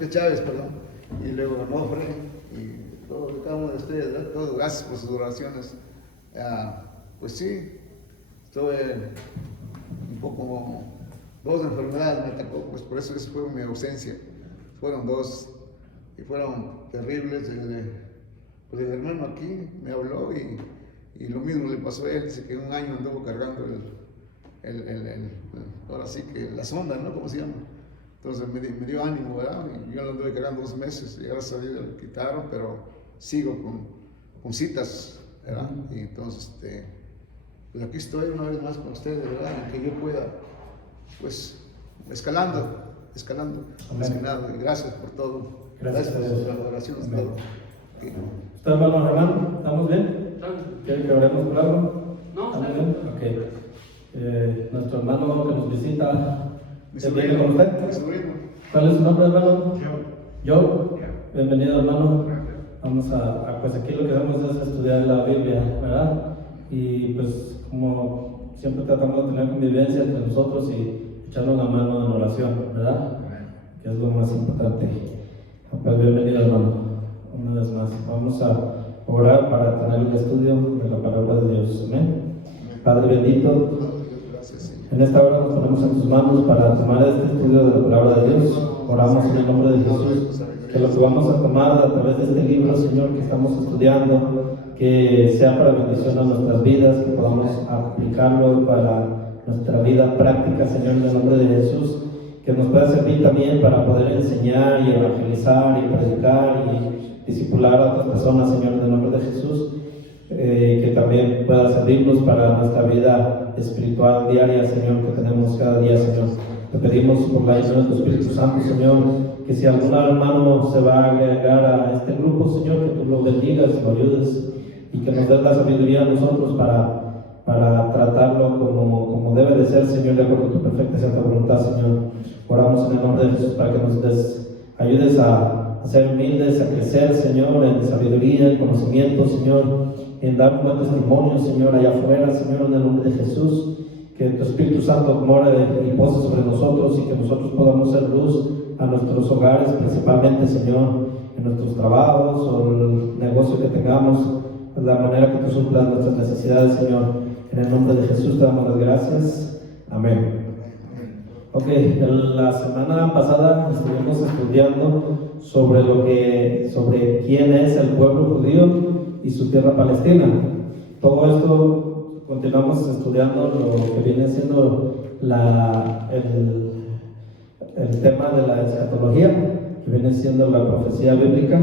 Enrique Chávez, perdón, y luego Onofre, y todo, cada uno de ustedes, ¿verdad? Todo, gracias por sus oraciones. Pues sí, estuve un poco, dos enfermedades me atacó, pues por eso fue mi ausencia. Fueron dos, y fueron terribles. Pues el hermano aquí me habló y lo mismo le pasó a él. Dice que un año anduvo cargando ahora sí que la sonda, ¿no? ¿Cómo se llama? Entonces me dio ánimo, ¿verdad? Y yo lo anduve cargando 2 meses y gracias a Dios lo quitaron, pero sigo con citas, ¿verdad? Y entonces, pues aquí estoy una vez más con ustedes, ¿verdad? En que yo pueda, pues, escalando, más que nada. Y gracias por todo. Gracias por sus colaboraciones, todo. ¿Está hermano Germán? ¿Estamos bien? ¿Quiere que oremos por algo? No, ¿Estamos bien? Ok. Nuestro hermano que nos visita, ¿se viene con usted? ¿Cuál es su nombre, hermano? Yo. Bienvenido, hermano. Vamos pues aquí lo que hacemos es estudiar la Biblia, ¿verdad? Y pues como siempre tratamos de tener convivencia entre nosotros y echarnos la mano en oración, ¿verdad? Que es lo más importante. Pues bienvenido, hermano. Una vez más, vamos a orar para tener el estudio de la palabra de Dios. Amén. Padre bendito, en esta hora nos ponemos en tus manos para tomar este estudio de la palabra de Dios. Oramos en el nombre de Jesús, que lo que vamos a tomar a través de este libro, Señor, que estamos estudiando, que sea para bendición a nuestras vidas, que podamos aplicarlo para nuestra vida práctica, Señor, en el nombre de Jesús, que nos pueda servir también para poder enseñar y evangelizar y predicar y discipular a otras personas, Señor, en el nombre de Jesús, que también pueda servirnos para nuestra vida espiritual diaria, Señor, que tenemos cada día, Señor. Te pedimos por la ayuda de tu Espíritu Santo, Señor, que si algún hermano se va a agregar a este grupo, Señor, que tú lo bendigas, lo ayudes y que nos des la sabiduría a nosotros para tratarlo como debe de ser, Señor, de acuerdo a tu perfecta y santa voluntad, Señor. Oramos en el nombre de Jesús para que nos ayudes a ser humildes, a crecer, Señor, en sabiduría, en conocimiento, Señor, en dar un buen testimonio, Señor, allá afuera, Señor, en el nombre de Jesús. Que tu Espíritu Santo more y pose sobre nosotros y que nosotros podamos ser luz a nuestros hogares, principalmente, Señor, en nuestros trabajos o el negocio que tengamos, de la manera que tú suplas nuestras necesidades, Señor. En el nombre de Jesús te damos las gracias. Amén. Ok, la semana pasada estuvimos estudiando sobre quién es el pueblo judío y su tierra palestina. Todo esto continuamos estudiando lo que viene siendo el tema de la escatología, que viene siendo la profecía bíblica.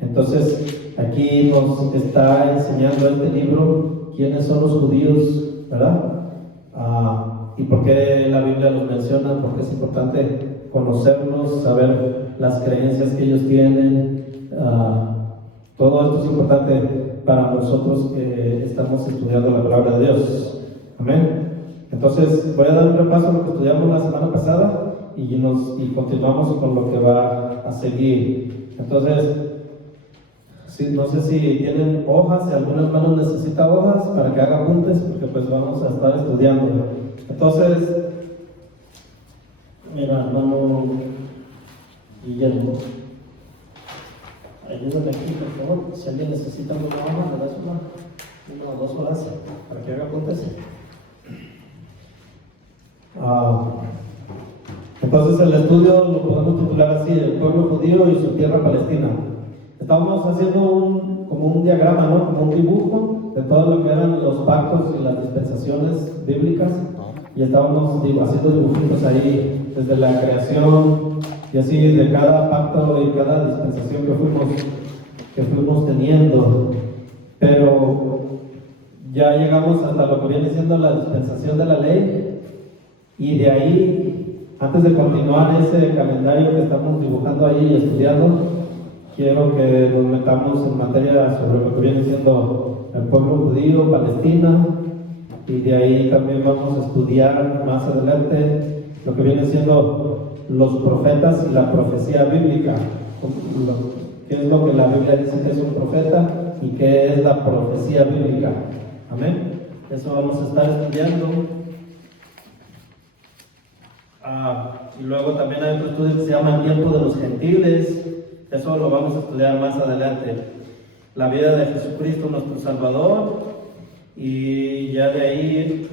Entonces, aquí nos está enseñando este libro quiénes son los judíos, ¿verdad? Y por qué la Biblia los menciona, porque es importante conocerlos, saber las creencias que ellos tienen. Todo esto es importante para nosotros que estamos estudiando la palabra de Dios. Amén. Entonces voy a dar un repaso a lo que estudiamos la semana pasada y continuamos con lo que va a seguir. Entonces, no sé si tienen hojas, si algún hermano necesita hojas para que haga apuntes, porque pues vamos a estar estudiando. Entonces, mira, hermano Guillermo, ayúdame aquí, por favor. Si alguien necesita una hoja, me das una o 2 horas para que haga apuntes. Entonces, el estudio lo podemos titular así: el pueblo judío y su tierra palestina. Estábamos haciendo como un diagrama, ¿no? Como un dibujo de todo lo que eran los pactos y las dispensaciones bíblicas. Y estábamos haciendo dibujitos ahí desde la creación y así de cada pacto y cada dispensación que fuimos teniendo. Pero ya llegamos hasta lo que viene siendo la dispensación de la ley, y de ahí, antes de continuar ese calendario que estamos dibujando ahí y estudiando, quiero que nos metamos en materia sobre lo que viene siendo el pueblo judío, Palestina, y de ahí también vamos a estudiar más adelante lo que viene siendo los profetas y la profecía bíblica. ¿Qué es lo que la Biblia dice que es un profeta y qué es la profecía bíblica? Amén. Eso vamos a estar estudiando. Y luego también hay otro estudio que se llama El tiempo de los gentiles. Eso lo vamos a estudiar más adelante. La vida de Jesucristo, nuestro Salvador. Y ya de ahí,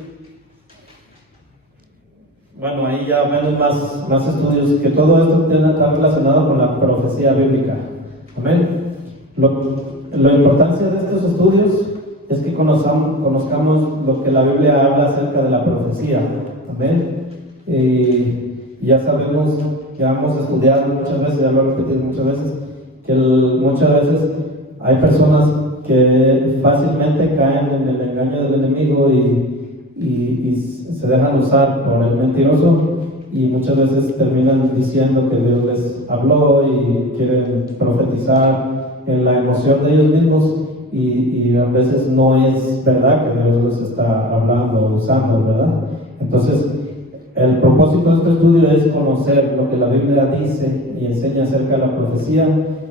bueno, ahí ya vemos más estudios, que todo esto está relacionado con la profecía bíblica. Amén. La importancia de estos estudios es que conozcamos lo que la Biblia habla acerca de la profecía. Amén. Ya sabemos, ya hemos estudiado muchas veces, ya lo he repetido muchas veces, que muchas veces hay personas que fácilmente caen en el engaño del enemigo y se dejan usar por el mentiroso, y muchas veces terminan diciendo que Dios les habló y quieren profetizar en la emoción de ellos mismos, y a veces no es verdad que Dios los está hablando o usando, ¿verdad? Entonces, el propósito de este estudio es conocer lo que la Biblia dice y enseña acerca de la profecía,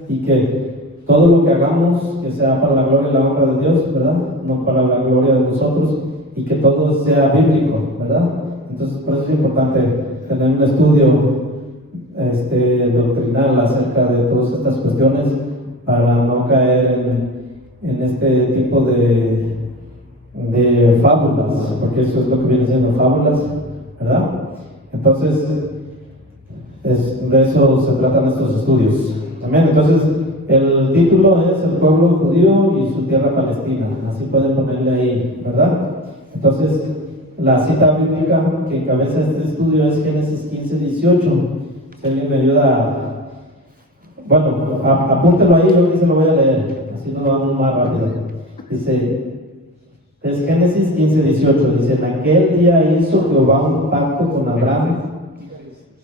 y que todo lo que hagamos, que sea para la gloria y la honra de Dios, ¿verdad? No para la gloria de nosotros, y que todo sea bíblico, ¿verdad? Entonces, por eso es importante tener un estudio doctrinal acerca de todas estas cuestiones, para no caer en este tipo de fábulas, porque eso es lo que viene siendo fábulas, ¿verdad? Entonces, de eso se tratan estos estudios. Amén. Entonces, el título es El pueblo judío y su tierra palestina. Así pueden ponerle ahí, ¿verdad? Entonces, la cita bíblica que encabeza este estudio es Génesis 15:18. Si alguien me ayuda, bueno, apúntelo ahí, yo aquí se lo voy a leer, así nos vamos más rápido. Dice, es Génesis 15:18, dice: en aquel día hizo Jehová un pacto con Abraham.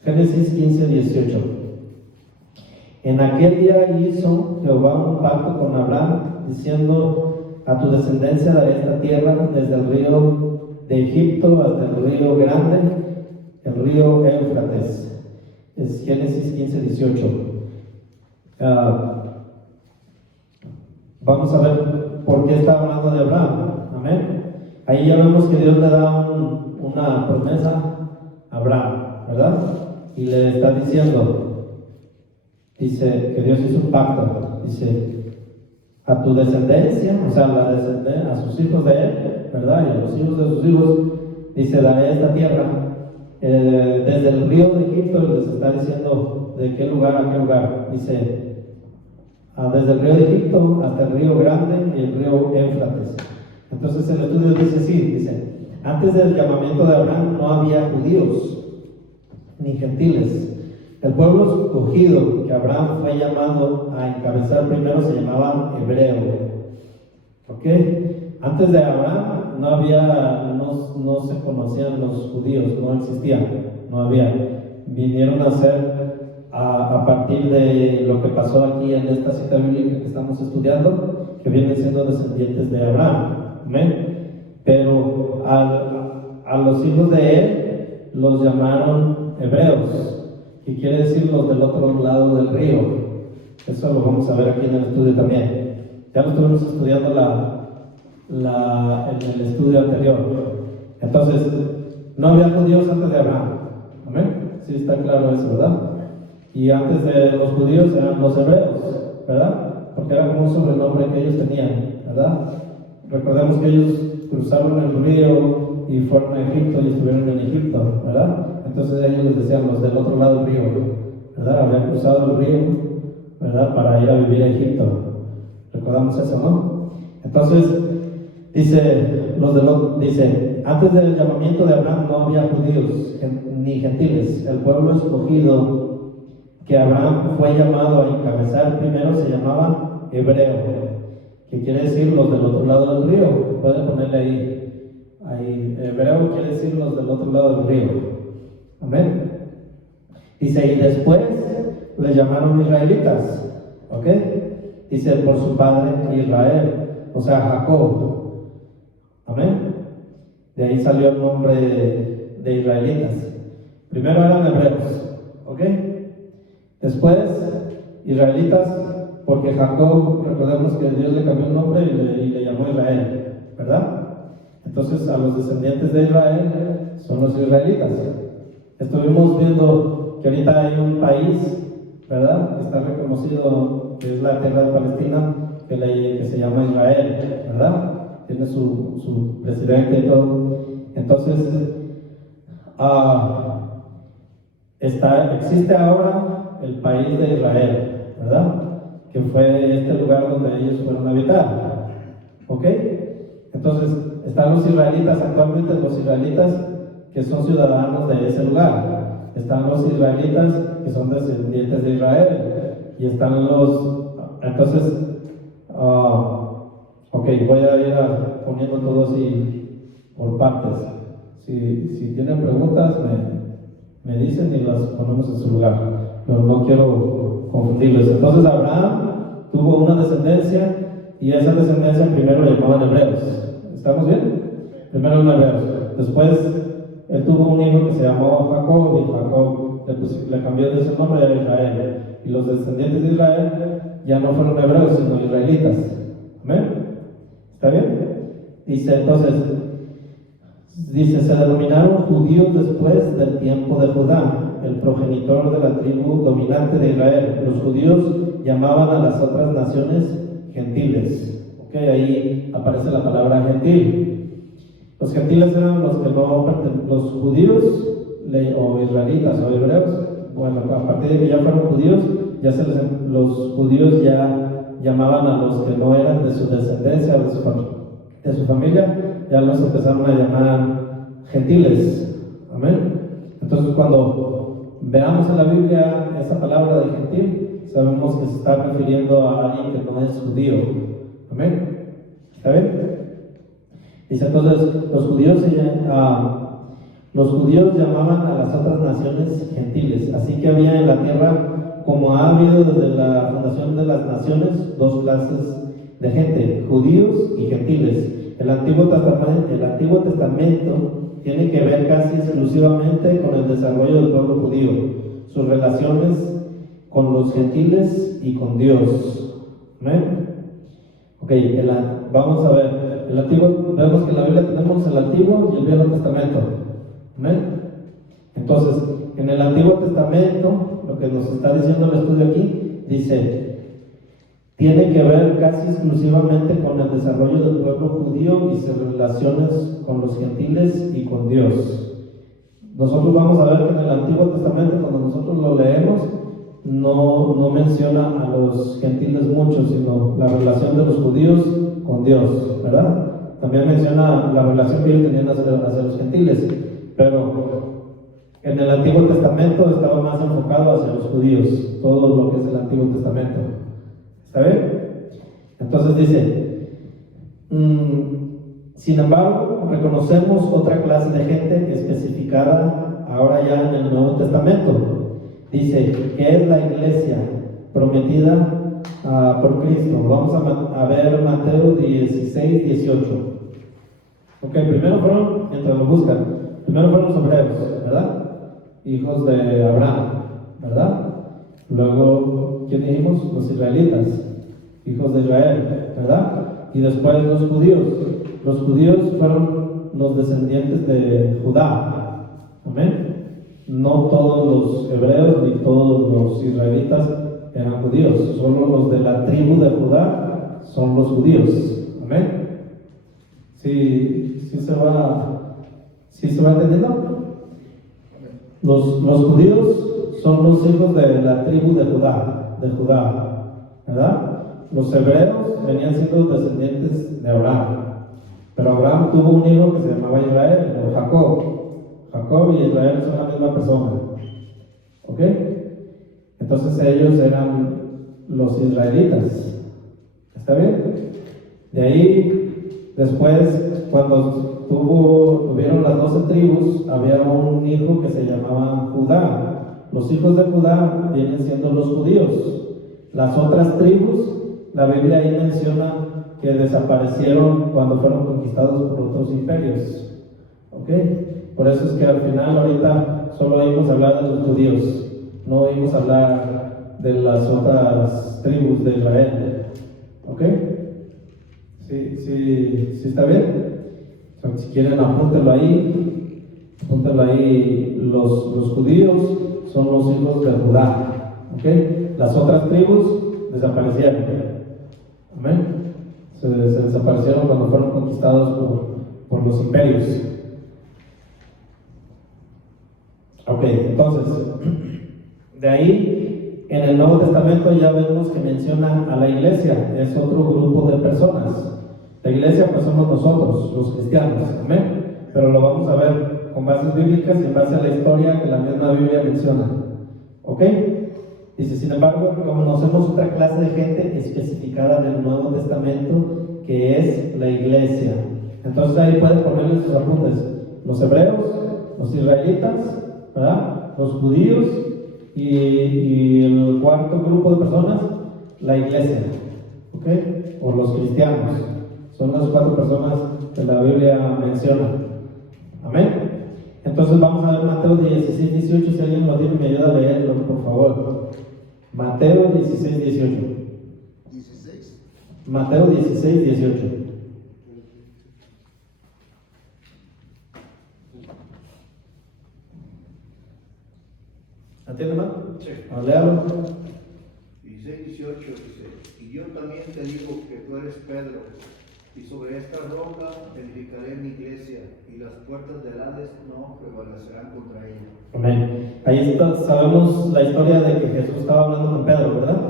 Génesis 15:18. En aquel día hizo Jehová un pacto con Abraham, diciendo: a tu descendencia daré esta tierra, desde el río de Egipto hasta el río grande, el río Éufrates. Es Génesis 15:18. Vamos a ver por qué está hablando de Abraham. Amén. Ahí ya vemos que Dios le da una promesa a Abraham, ¿verdad? Y le está diciendo, dice que Dios hizo un pacto, dice: a tu descendencia, o sea, a sus hijos de él, ¿verdad? Y a los hijos de sus hijos, dice, daré esta tierra, desde el río de Egipto. Les está diciendo de qué lugar a qué lugar. Dice, desde el río de Egipto hasta el río grande y el río Éufrates. Entonces el estudio dice así, dice: antes del llamamiento de Abraham no había judíos ni gentiles. El pueblo escogido que Abraham fue llamado a encabezar primero se llamaba hebreo. ¿Ok? Antes de Abraham no se conocían los judíos, no existían, no había. Vinieron a ser a partir de lo que pasó aquí en esta cita bíblica que estamos estudiando, que vienen siendo descendientes de Abraham. Amén. Pero a los hijos de él los llamaron hebreos, que quiere decir los del otro lado del río. Eso lo vamos a ver aquí en el estudio también. Ya lo estuvimos estudiando en el estudio anterior. Entonces, no había judíos antes de Abraham. Amén. Sí, está claro eso, ¿verdad? Y antes de los judíos eran los hebreos, ¿verdad? Porque era como un sobrenombre que ellos tenían, ¿verdad? Recordemos que ellos cruzaron el río y fueron a Egipto y estuvieron en Egipto, ¿verdad? Entonces ellos les decían los del otro lado del río, ¿verdad? Habían cruzado el río, ¿verdad? Para ir a vivir a Egipto. Recordamos eso, ¿no? Entonces, dice, antes del llamamiento de Abraham no había judíos ni gentiles. El pueblo escogido que Abraham fue llamado a encabezar primero se llamaba hebreo, que quiere decir los del otro lado del río. Pueden ponerle ahí, hebreo quiere decir los del otro lado del río. Amén. Dice, y después les llamaron israelitas, ¿ok? Dice, por su padre Israel, o sea, Jacob. Amén. De ahí salió el nombre de israelitas. Primero eran hebreos, ¿ok? Después, israelitas, porque Jacob, recordemos que Dios le cambió el nombre y le llamó Israel, ¿verdad? Entonces, a los descendientes de Israel son los israelitas. Estuvimos viendo que ahorita hay un país, ¿verdad?, que está reconocido, que es la tierra de Palestina, que se llama Israel, ¿verdad? Tiene su presidente y todo. Entonces, existe ahora el país de Israel, ¿verdad?, que fue este lugar donde ellos fueron a habitar, ¿ok? Entonces, están los israelitas, actualmente los israelitas que son ciudadanos de ese lugar, están los israelitas que son descendientes de Israel, y están entonces, ok, voy a ir poniendo todo así por partes. Si tienen preguntas, me dicen y las ponemos en su lugar, pero no quiero confundirles. Entonces, Abraham tuvo una descendencia, y esa descendencia primero le llamaban hebreos. ¿Estamos bien? Primero eran hebreos. Después, él tuvo un hijo que se llamó Jacob, y Jacob le cambió de su nombre a Israel. Y los descendientes de Israel ya no fueron hebreos, sino israelitas. ¿Amén? ¿Está bien? Dice, se denominaron judíos después del tiempo de Judá, el progenitor de la tribu dominante de Israel. Los judíos llamaban a las otras naciones gentiles. Ok, ahí aparece la palabra gentil. Los gentiles eran los que los judíos o israelitas o hebreos. Bueno, a partir de que ya fueron judíos, los judíos ya llamaban a los que no eran de su descendencia o de su familia, ya los empezaron a llamar gentiles. Amén. Entonces, cuando veamos en la Biblia esa palabra de gentil, sabemos que se está refiriendo a alguien que no es judío. Amén. ¿Está bien? Dice entonces, los judíos llamaban a las otras naciones gentiles. Así que había en la tierra, como ha habido desde la fundación de las naciones, dos clases de gente, judíos y gentiles. El Antiguo Testamento tiene que ver casi exclusivamente con el desarrollo del pueblo judío, sus relaciones con los gentiles y con Dios. ¿Amén? Ok, vamos a ver. Vemos que en la Biblia tenemos el Antiguo y el Viejo Testamento. ¿Amén? Entonces, en el Antiguo Testamento, lo que nos está diciendo el estudio aquí, dice, tiene que ver casi exclusivamente con el desarrollo del pueblo judío y sus relaciones con los gentiles y con Dios. Nosotros vamos a ver que en el Antiguo Testamento, cuando nosotros lo leemos, no menciona a los gentiles mucho, sino la relación de los judíos con Dios, ¿verdad? También menciona la relación que ellos tenían hacia los gentiles, pero en el Antiguo Testamento estaba más enfocado hacia los judíos, todo lo que es el Antiguo Testamento. ¿Está bien? Entonces dice, sin embargo, reconocemos otra clase de gente especificada ahora ya en el Nuevo Testamento. Dice que es la iglesia prometida por Cristo. Vamos a ver Mateo 16, 18. Ok, primero fueron los hebreos, ¿verdad? Hijos de Abraham, ¿verdad? Luego, ¿quién dijimos? Los israelitas, hijos de Israel, ¿verdad? Y después los judíos. Los judíos fueron los descendientes de Judá. Amén. No todos los hebreos ni todos los israelitas eran judíos, solo los de la tribu de Judá son los judíos. Amén. ¿Sí se va entendiendo? Los judíos son los hijos de la tribu de Judá, ¿verdad? Los hebreos venían siendo descendientes de Abraham, pero Abraham tuvo un hijo que se llamaba Israel, o Jacob. Jacob y Israel son la misma persona. ¿Ok? Entonces ellos eran los israelitas. ¿Está bien? De ahí, después, cuando tuvieron las 12 tribus, había un hijo que se llamaba Judá. Los hijos de Judá vienen siendo los judíos. Las otras tribus, la Biblia ahí menciona que desaparecieron cuando fueron conquistados por otros imperios. ¿Ok? Por eso es que al final ahorita solo oímos hablar de los judíos, no oímos hablar de las otras tribus de Israel. ¿Ok? ¿Sí está bien? Si quieren apúntenlo ahí. Apúntalo ahí, los judíos son los hijos de Judá, ¿ok? Las otras tribus desaparecieron, amén. Se desaparecieron cuando fueron conquistados por los imperios. Ok, entonces, de ahí, en el Nuevo Testamento ya vemos que menciona a la iglesia, es otro grupo de personas. La iglesia pues somos nosotros, los cristianos, amén. Pero lo vamos a ver con bases bíblicas y en base a la historia que la misma Biblia menciona. ¿Ok? Dice, sin embargo, conocemos otra clase de gente especificada en el Nuevo Testamento, que es la iglesia. Entonces ahí pueden ponerle sus apuntes: los hebreos, los israelitas, ¿verdad?, los judíos y el cuarto grupo de personas, la iglesia, ¿ok? O los cristianos. Son las 4 personas que la Biblia menciona. Amén. Entonces vamos a ver Mateo 16, 18. Si alguien lo tiene, me ayuda a leerlo, por favor. Mateo 16, 18. 16. Mateo 16, 18. ¿Entiende más? Sí. Léalo. 16, 18 dice: y yo también te digo que tú eres Pedro, y sobre esta roca edificaré mi iglesia, y las puertas del Hades no prevalecerán contra ella. Amén. Ahí sabemos la historia de que Jesús estaba hablando con Pedro, ¿verdad?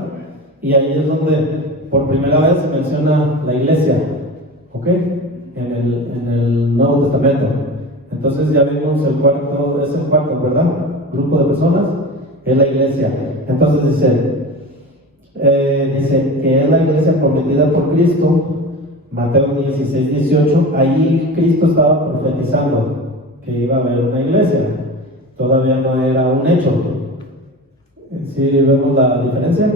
Y ahí es donde por primera vez se menciona la iglesia, ¿ok? En el Nuevo Testamento. Entonces ya vimos el cuarto, ¿verdad? Grupo de personas, es la iglesia. Entonces dice que es la iglesia prometida por Cristo. Mateo 16, 18, ahí Cristo estaba profetizando que iba a haber una iglesia. Todavía no era un hecho. ¿Sí vemos la diferencia?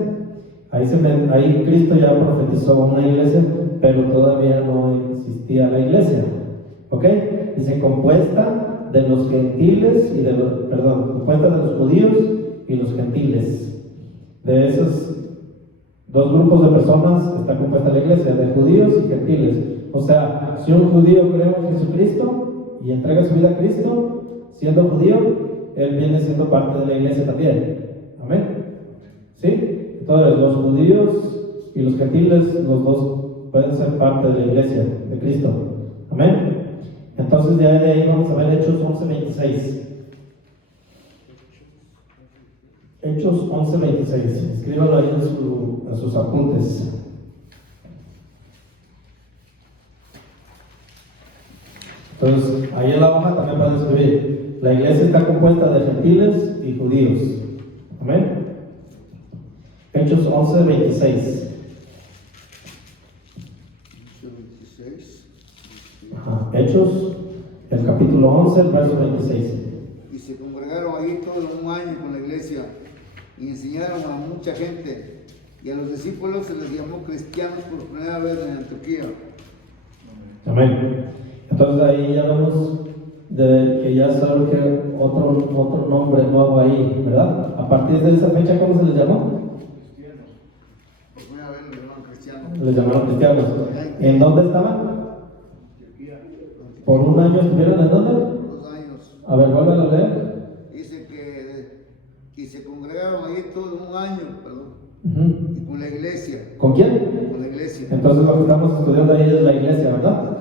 Ahí Cristo ya profetizó una iglesia, pero todavía no existía la iglesia. ¿Ok? Dice, compuesta de los gentiles y compuesta de los judíos y los gentiles. De esos 2 grupos de personas está compuesta la iglesia, de judíos y gentiles. O sea, si un judío cree en Jesucristo y entrega su vida a Cristo, siendo judío, él viene siendo parte de la iglesia también. Amén. ¿Sí? Entonces, los judíos y los gentiles, los dos pueden ser parte de la iglesia de Cristo. Amén. Entonces, de ahí vamos a ver Hechos 11:26. Hechos 11:26. Escríbalo ahí en sus apuntes. Entonces, ahí en la hoja también pueden escribir: la iglesia está compuesta de gentiles y judíos. Amén. Hechos 11:26. Hechos, el capítulo 11, el verso 26. Y se congregaron ahí todo un año con la iglesia y enseñaron a mucha gente, y a los discípulos se les llamó cristianos por primera vez en Antioquía. Amén. Entonces ahí ya vemos que ya surge otro nombre nuevo ahí, ¿verdad? A partir de esa fecha, ¿cómo se les llamó? Cristianos. Por primera vez les llamaron cristianos. Les llamaron cristianos. ¿En dónde estaban? Antioquía. ¿Por un año estuvieron en dónde? 2 años. A ver, vuelvan a leer. Dice que y se congregaron ahí todo un año, y con la iglesia. ¿Con quién? Con la iglesia. Entonces lo que estamos estudiando ahí es la iglesia, ¿verdad?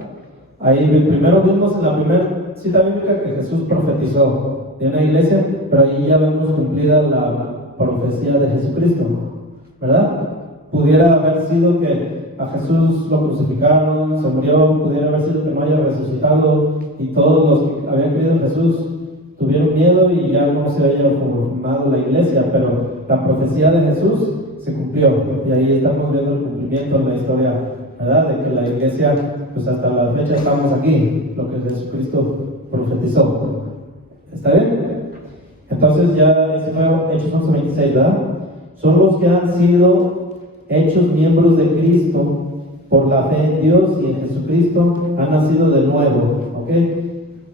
Ahí primero vimos en la primera cita bíblica que Jesús profetizó de una iglesia, pero ahí ya vemos cumplida la profecía de Jesucristo, ¿verdad? Pudiera haber sido que a Jesús lo crucificaron, se murió, pudiera haber sido que no haya resucitado y todos los que habían creído en Jesús tuvieron miedo y ya no se haya formado la iglesia, pero la profecía de Jesús se cumplió y ahí estamos viendo el cumplimiento en la historia, ¿verdad? De que la iglesia, pues hasta la fecha estamos aquí, lo que Jesucristo profetizó. ¿Está bien? Entonces ya ese fue Hechos 11:26, ¿verdad? Son los que han sido hechos miembros de Cristo por la fe en Dios y en Jesucristo, han nacido de nuevo, ¿ok?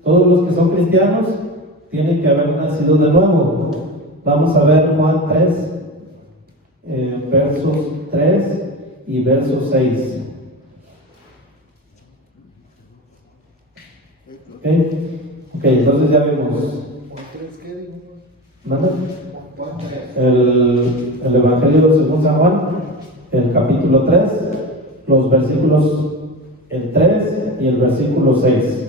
Todos los que son cristianos tienen que haber nacido de nuevo. Vamos a ver Juan 3, versos 3 y verso 6. Ok, entonces ya vimos vemos ¿manda? El Evangelio según San Juan, el capítulo 3, los versículos el 3 y el versículo 6.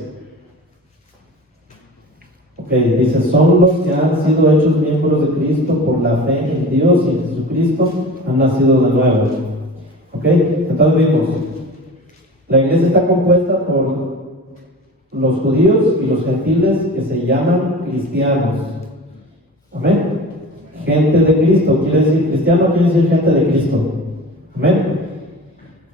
Ok, dice, son los que han sido hechos miembros de Cristo por la fe en Dios y en Jesucristo, han nacido de nuevo. Ok, entonces vimos, la iglesia está compuesta por los judíos y los gentiles que se llaman cristianos. Amén. Gente de Cristo, quiere decir cristiano, quiere decir gente de Cristo. Amén.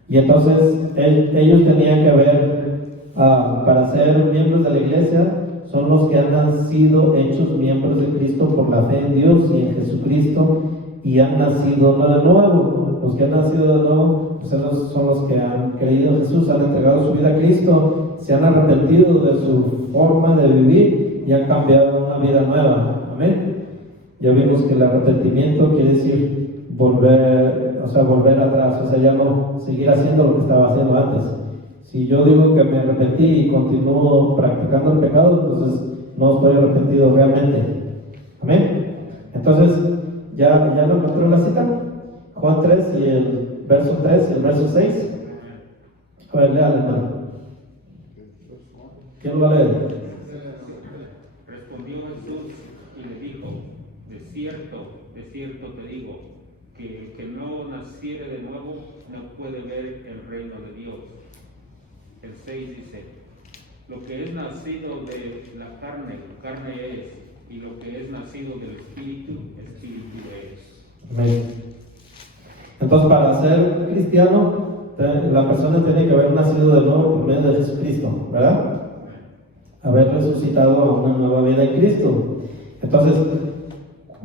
Y entonces ellos tenían que ver, para ser miembros de la iglesia, son los que han sido hechos miembros de Cristo por la fe en Dios y en Jesucristo y han nacido de nuevo. Los que han nacido de nuevo, pues esos son los que han creído en Jesús, han entregado su vida a Cristo, se han arrepentido de su forma de vivir y han cambiado una vida nueva. Amén. Ya vimos que el arrepentimiento quiere decir volver atrás, o sea, ya no seguir haciendo lo que estaba haciendo antes. Si yo digo que me arrepentí y continúo practicando el pecado, entonces no estoy arrepentido realmente. Amén. Entonces, ¿ya lo encontró la cita? Juan 3 y el verso 3 y el verso 6. A ver, léale, hermano. ¿Quién lo va a leer? Respondió Jesús y le dijo, de cierto te digo, que el que no naciere de nuevo no puede ver el reino de Dios. El 6 dice, lo que es nacido de la carne, carne es, y lo que es nacido del Espíritu, Espíritu es. Amén. Entonces, para ser cristiano, la persona tiene que haber nacido de nuevo por medio de Jesucristo, ¿verdad? Haber resucitado a una nueva vida en Cristo. Entonces,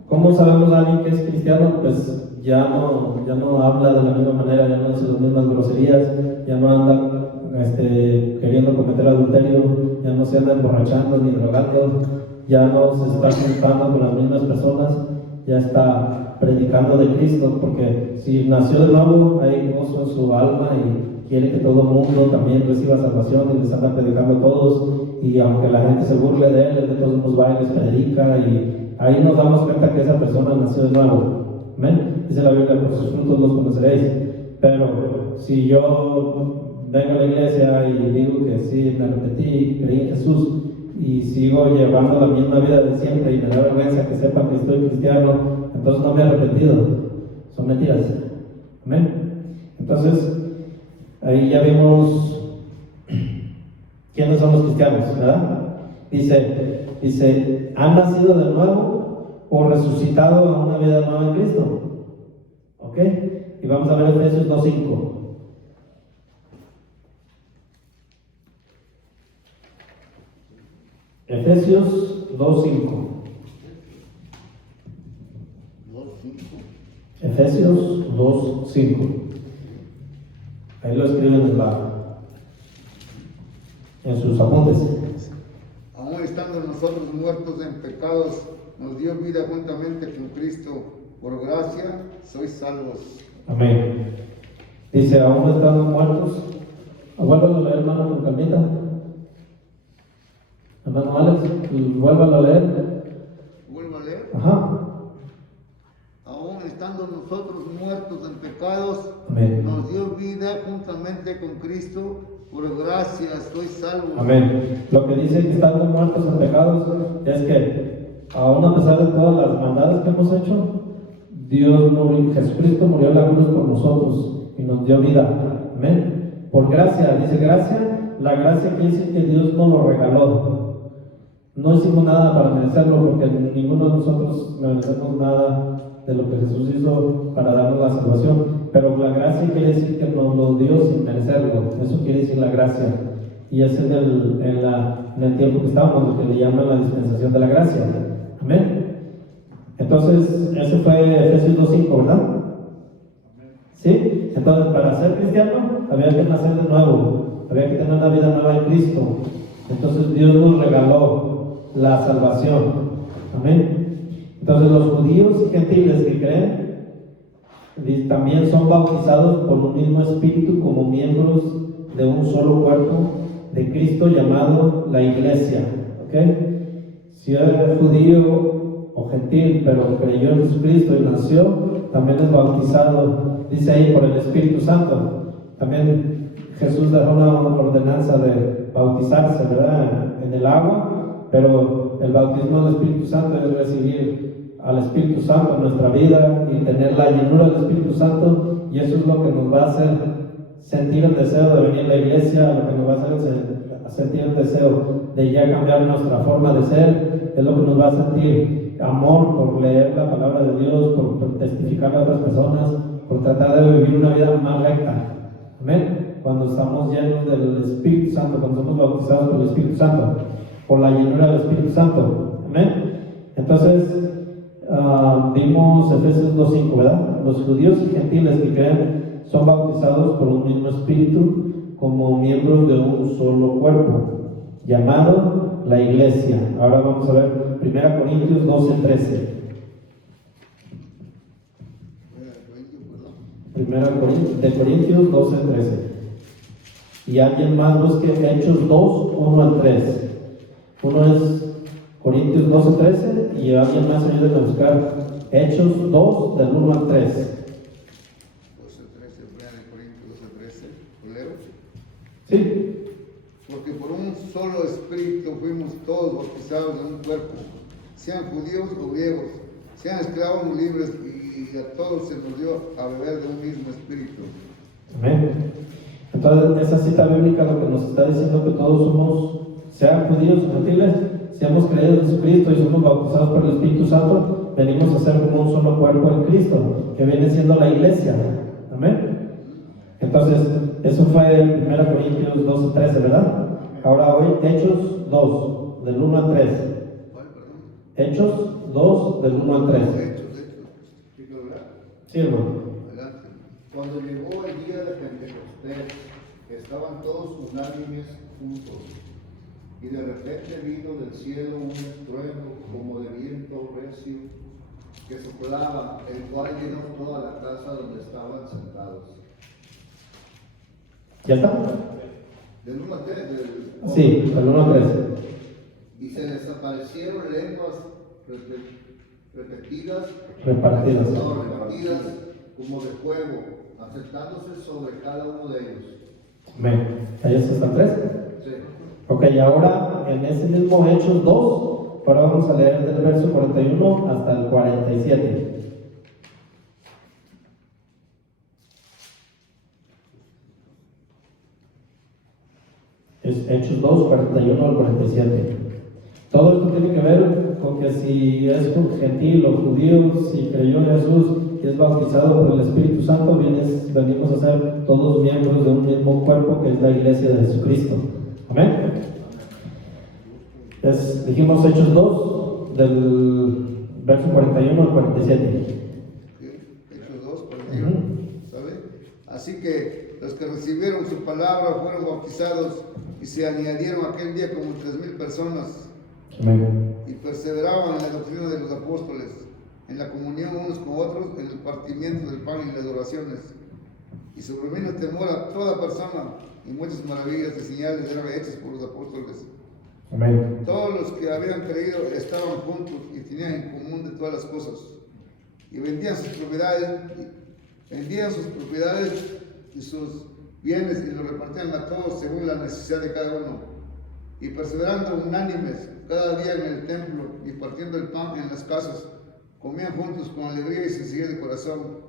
¿cómo sabemos a alguien que es cristiano? Pues ya no habla de la misma manera, ya no dice las mismas groserías, ya no anda queriendo cometer adulterio, ya no se anda emborrachando ni drogando, ya no se está juntando con las mismas personas, ya está predicando de Cristo, porque si nació de nuevo hay gozo en su alma y quiere que todo el mundo también reciba salvación y les anda predicando a todos, y aunque la gente se burle de él, de todos modos va y les predica, y ahí nos damos cuenta que esa persona nació de nuevo. Amén. Dice la Biblia, por sus frutos los conoceréis. Pero si yo vengo a la iglesia y digo que sí, me arrepentí, creí en Jesús y sigo llevando la misma vida de siempre y me da vergüenza que sepan que estoy cristiano, entonces no me he arrepentido. Son mentiras. Amén. Entonces, ahí ya vimos quiénes son los cristianos, ¿verdad? Dice, ¿han nacido de nuevo o resucitado a una vida nueva en Cristo? ¿Ok? Y vamos a ver Efesios 2:5. Efesios 2:5. Efesios 2:5. Ahí lo escriben en sus apuntes. Aún estando nosotros muertos en pecados, nos dio vida juntamente con Cristo. Por gracia sois salvos. Amén. Dice, aún estando muertos. Vuélvalo a leer, hermano, con calmita. Hermano Alex, vuélvalo a leer. ¿Vuelvo a leer? Ajá. Aún estando nosotros muertos en pecados, Amén. nos dio vida juntamente con Cristo. Por gracia sois salvos. Amén. Lo que dice que estando muertos en pecados es que, aún a pesar de todas las maldades que hemos hecho, Jesucristo murió en la cruz por nosotros y nos dio vida. Amén. Por gracia, dice gracia, la gracia quiere decir que Dios nos lo regaló. No hicimos nada para merecerlo, porque ninguno de nosotros merecemos nada de lo que Jesús hizo para darnos la salvación. Pero la gracia quiere decir que nos lo dio sin merecerlo. Eso quiere decir la gracia. Y ese es en el tiempo que estamos, lo que le llaman la dispensación de la gracia. Amén. Entonces, ese fue Efesios 2:5, ¿verdad? ¿Sí? Entonces, para ser cristiano, había que nacer de nuevo, había que tener una vida nueva en Cristo. Entonces, Dios nos regaló la salvación. Amén. Entonces, los judíos y gentiles que creen también son bautizados por un mismo espíritu como miembros de un solo cuerpo de Cristo llamado la iglesia. ¿Ok? si es judío o gentil, pero creyó en Jesucristo y nació, también es bautizado, dice ahí, por el Espíritu Santo. También Jesús dejó una ordenanza de bautizarse, ¿verdad?, en el agua, pero el bautismo del Espíritu Santo es recibir al Espíritu Santo en nuestra vida y tener la llenura del Espíritu Santo, y eso es lo que nos va a hacer sentir el deseo de venir a la iglesia, lo que nos va a hacer sentir el deseo de ya cambiar nuestra forma de ser, es lo que nos va a sentir amor por leer la palabra de Dios, por testificar a otras personas, por tratar de vivir una vida más recta. Amén. Cuando estamos llenos del Espíritu Santo, cuando somos bautizados por el Espíritu Santo, por la llenura del Espíritu Santo. Amén. Entonces, vimos Efesios 2:5, ¿verdad? Los judíos y gentiles que creen son bautizados por un mismo Espíritu como miembros de un solo cuerpo, llamado la iglesia. Ahora vamos a ver 1 Corintios 12:13. 1 Corintios 12:13. Y alguien más busque Hechos 2, 1 al 3. Uno es Corintios 12:13 y alguien más ayude a buscar Hechos 2, del 1 al 3. 12:13, 1 Corintios 12:13. ¿Lo leo? Sí. Porque por un solo Espíritu fuimos todos bautizados en un cuerpo, sean judíos o griegos, sean esclavos o libres, y a todos se nos dio a beber de un mismo Espíritu. Amén. Entonces, esa cita bíblica lo que nos está diciendo que todos somos, sean judíos o gentiles, si hemos creído en Jesucristo y somos bautizados por el Espíritu Santo, venimos a ser como un solo cuerpo en Cristo, que viene siendo la iglesia. Amén. Entonces, eso fue 1 Corintios 12:13, ¿verdad? Ahora hoy, Hechos 2, del 1 al 3. Hechos 2, del 1 al 3. ¿Sí que verdad? Sí, hermano. Adelante. Cuando llegó el día de Pentecostés, estaban todos unánimes juntos, y de repente vino del cielo un estruendo como de viento recio que soplaba, el cual llenó toda la casa donde estaban sentados. ¿Ya está? Del 1 al 3, Sí, del 1 al 3. y se desaparecieron lenguas repartidas como de fuego, asentándose sobre cada uno de ellos. Amén. ¿Ahí está hasta el 3? Sí. Ok, ahora en ese mismo Hechos 2, ahora vamos a leer del verso 41 hasta el 47. Es Hechos 2, 41 al 47. Todo esto tiene que ver con que si es gentil o judío, si creyó en Jesús y es bautizado por el Espíritu Santo, venimos a ser todos miembros de un mismo cuerpo que es la iglesia de Jesucristo. Amén. Dijimos Hechos 2, del verso 41 al 47. Hechos 2, 41, ¿sabe? Así que los que recibieron su palabra fueron bautizados y se añadieron aquel día como 3,000 personas. Amén. Y perseveraban en la doctrina de los apóstoles, en la comunión unos con otros, en el partimiento del pan y las oraciones. Y sobrevino temor a toda persona, y muchas maravillas y señales eran hechas por los apóstoles. Amén. Todos los que habían creído estaban juntos y tenían en común de todas las cosas. Y vendían sus propiedades y sus bienes y los repartían a todos según la necesidad de cada uno. Y perseverando unánimes cada día en el templo y partiendo el pan en las casas, comían juntos con alegría y sencillez de corazón,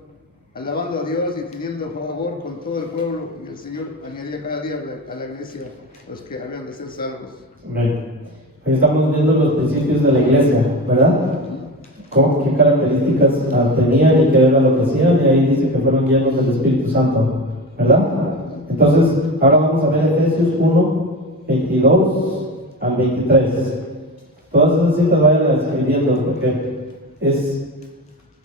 alabando a Dios y teniendo favor con todo el pueblo, y el Señor añadía cada día a la iglesia los que habían de ser salvos. Amén. Hoy estamos viendo los principios de la iglesia, ¿verdad? ¿Qué características tenían y qué era lo que hacían? Y ahí dice que fueron llenos del Espíritu Santo, ¿verdad? Entonces, ahora vamos a ver Efesios 1, 22 al 23. Todas esas citas vayan escribiendo porque es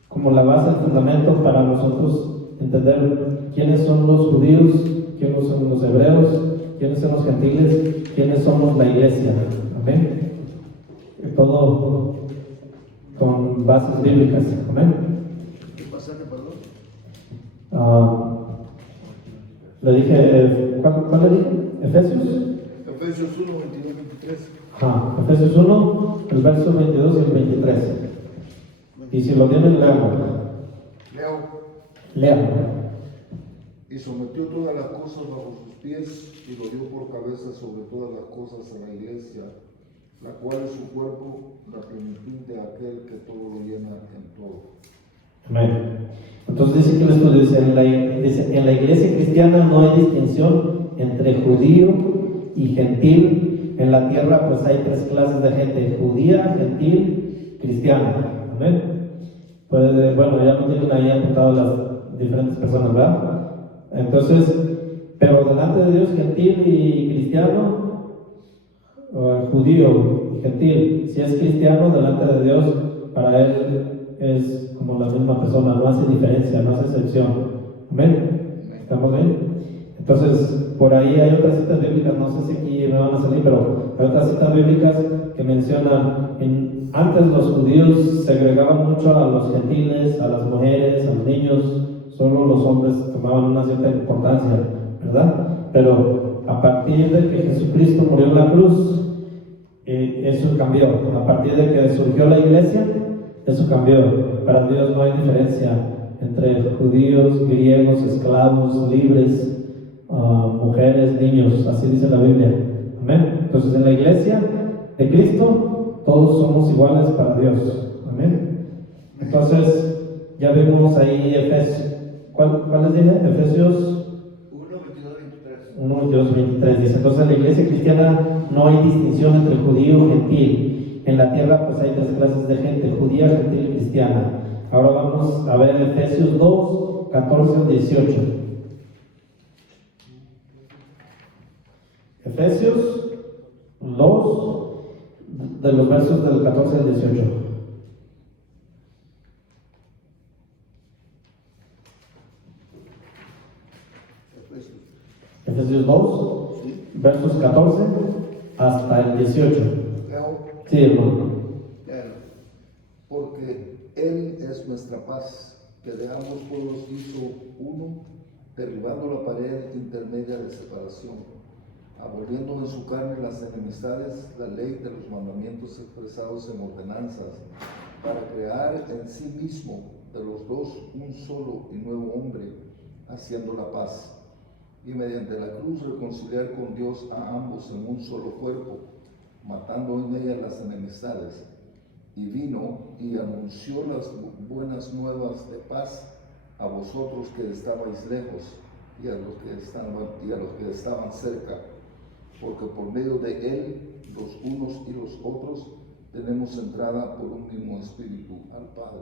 como la base, el fundamento para nosotros entender quiénes son los judíos, quiénes son los hebreos, quiénes son los gentiles, quiénes somos la iglesia. Amén. Todo con bases bíblicas. Amén. ¿Qué pasaje, perdón? Le dije, ¿cuál le dije? ¿Efesios? Efesios Efesios 1, 22, 23. Ajá, Efesios 1, el verso 22 y el 23. Y si lo tienen, leanlo. Leo. Leanlo. Y sometió todas las cosas bajo sus pies y lo dio por cabeza sobre todas las cosas a la iglesia, la cual es su cuerpo, la plenitud de aquel que todo lo llena en todo. Amén. Entonces dice que el estudio dice, en la iglesia cristiana no hay distinción entre judío y gentil. En la tierra pues hay tres clases de gente: judía, gentil, cristiana. Amén. Pues bueno, ya lo tienen ahí apuntado las diferentes personas, ¿verdad? Entonces, pero delante de Dios, gentil y cristiano, judío y gentil, si es cristiano, delante de Dios, para él es como la misma persona, no hace diferencia, no hace excepción. Amén. ¿Estamos bien? Entonces, por ahí hay otras citas bíblicas, no sé si aquí me van a salir, pero hay otras citas bíblicas que mencionan, antes los judíos segregaban mucho a los gentiles, a las mujeres, a los niños, solo los hombres tomaban una cierta importancia, ¿verdad? Pero a partir de que Jesucristo murió en la cruz, eso cambió. A partir de que surgió la iglesia, eso cambió. Para Dios no hay diferencia entre judíos, griegos, esclavos, libres, mujeres, niños, así dice la Biblia. Amén. Entonces en la iglesia de Cristo todos somos iguales para Dios. Amén. Entonces ya vimos ahí Efesios. ¿Cuál les dije? Efesios 1, 22, 23. 1, 22, 23 dice: entonces en la iglesia cristiana no hay distinción entre judío y gentil. En la tierra pues hay tres clases de gente: judía, gentil y cristiana. Ahora vamos a ver Efesios 2, 14 al 18. Efesios 2, de los versos del 14 al 18. Efesios 2, versos 14 hasta el 18. Leo. Sí, hermano. Porque Él es nuestra paz, que de ambos pueblos hizo uno, derribando la pared intermedia de separación, aboliendo en su carne las enemistades, la ley de los mandamientos expresados en ordenanzas, para crear en sí mismo de los dos un solo y nuevo hombre, haciendo la paz, y mediante la cruz reconciliar con Dios a ambos en un solo cuerpo, matando en ella las enemistades. Y vino y anunció las buenas nuevas de paz a vosotros que estabais lejos y a los que estaban cerca, porque por medio de él los unos y los otros tenemos entrada por un mismo espíritu al Padre.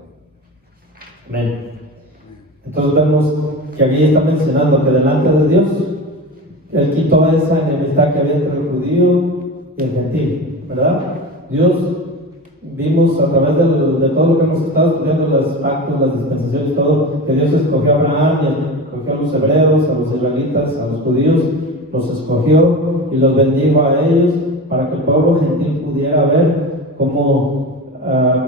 Amén. Entonces vemos que aquí está mencionando que delante de Dios Él quitó esa enemistad que había entre el judío y el gentil, ¿verdad? Dios, vimos a través de todo lo que hemos estado estudiando, los pactos, las dispensaciones, todo, que Dios escogió a Abraham y escogió a los hebreos, a los israelitas, a los judíos, los escogió y los bendijo a ellos para que el pueblo gentil pudiera ver cómo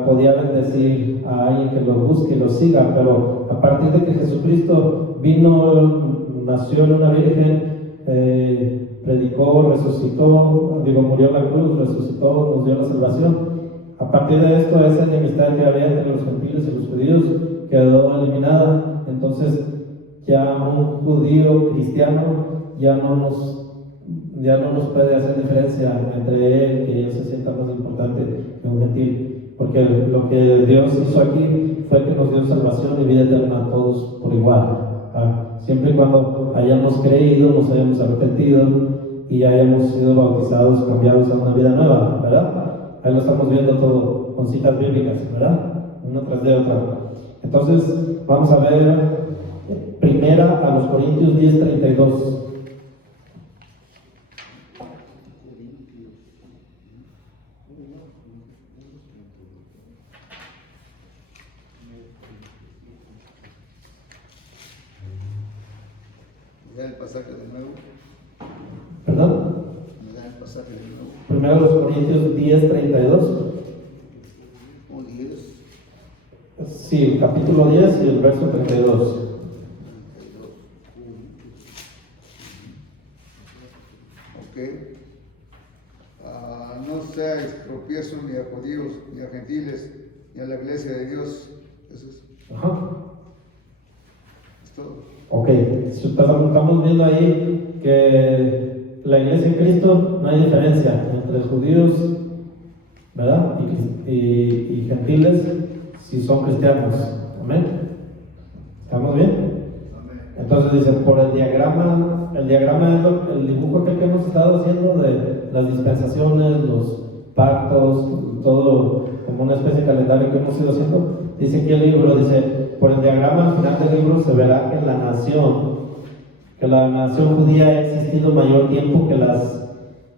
podía bendecir a alguien que lo busque y lo siga. Pero a partir de que Jesucristo vino, nació en una virgen, predicó, resucitó, murió en la cruz, resucitó, nos dio la salvación. A partir de esto, esa enemistad que había entre los gentiles y los judíos quedó eliminada. Entonces ya un judío cristiano ya no nos puede hacer diferencia entre él, que él se sienta más importante que un gentil, porque lo que Dios hizo aquí fue que nos dio salvación y vida eterna a todos por igual. Siempre y cuando hayamos creído, nos hayamos arrepentido y hayamos sido bautizados, cambiados a una vida nueva, ¿verdad? Ahí lo estamos viendo todo con citas bíblicas, ¿verdad? Una tras de otra. Entonces vamos a ver primera a los Corintios 10:32. ¿Me da el pasaje de nuevo? ¿Perdón? ¿Me da el pasaje de nuevo? Primero a los Corintios 10:32. ¿O 10? Sí, capítulo 10 y el verso 32. Ok. seáis tropiezo ni a judíos, ni a gentiles, ni a la iglesia de Dios. Eso es todo. Ok, estamos viendo ahí que la iglesia de Cristo no hay diferencia entre judíos, ¿verdad? Y gentiles si son cristianos. Amén. ¿Estamos bien? Amén. Entonces dice, por el diagrama es el dibujo que hemos estado haciendo de las dispensaciones, los pactos, todo como una especie de calendario que hemos ido haciendo. Dice aquí el libro, dice, por el diagrama al final del libro se verá que la nación judía ha existido mayor tiempo que las